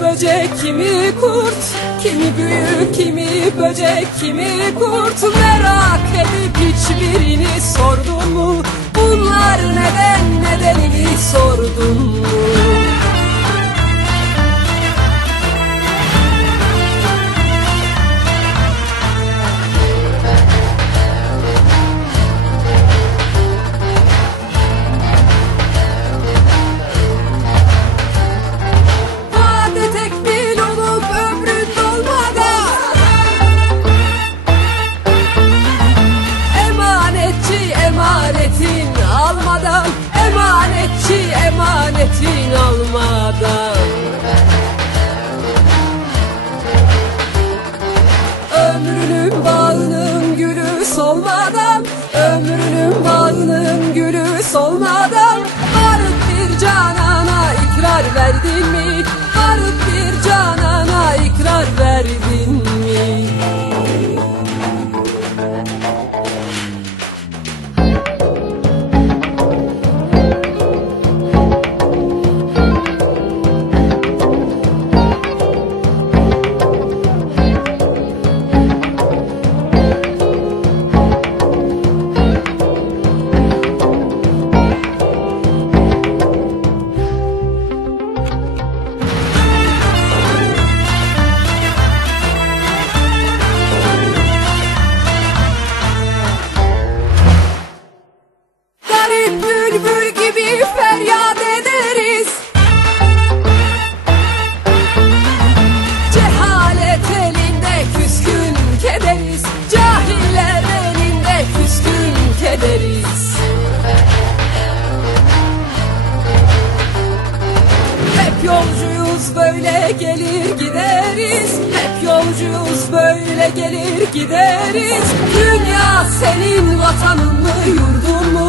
böcek, kimi kurt Kimi büyük, kimi böcek, kimi kurt Merak edip hiçbirini sordun mu? Bunlar neden nedenini sordun mu? Almadan Emanetçi emanetin almadan Ömrünün bağının gülü solmadan Yolcuyuz böyle gelir gideriz Dünya senin vatanın mı yurdun mu?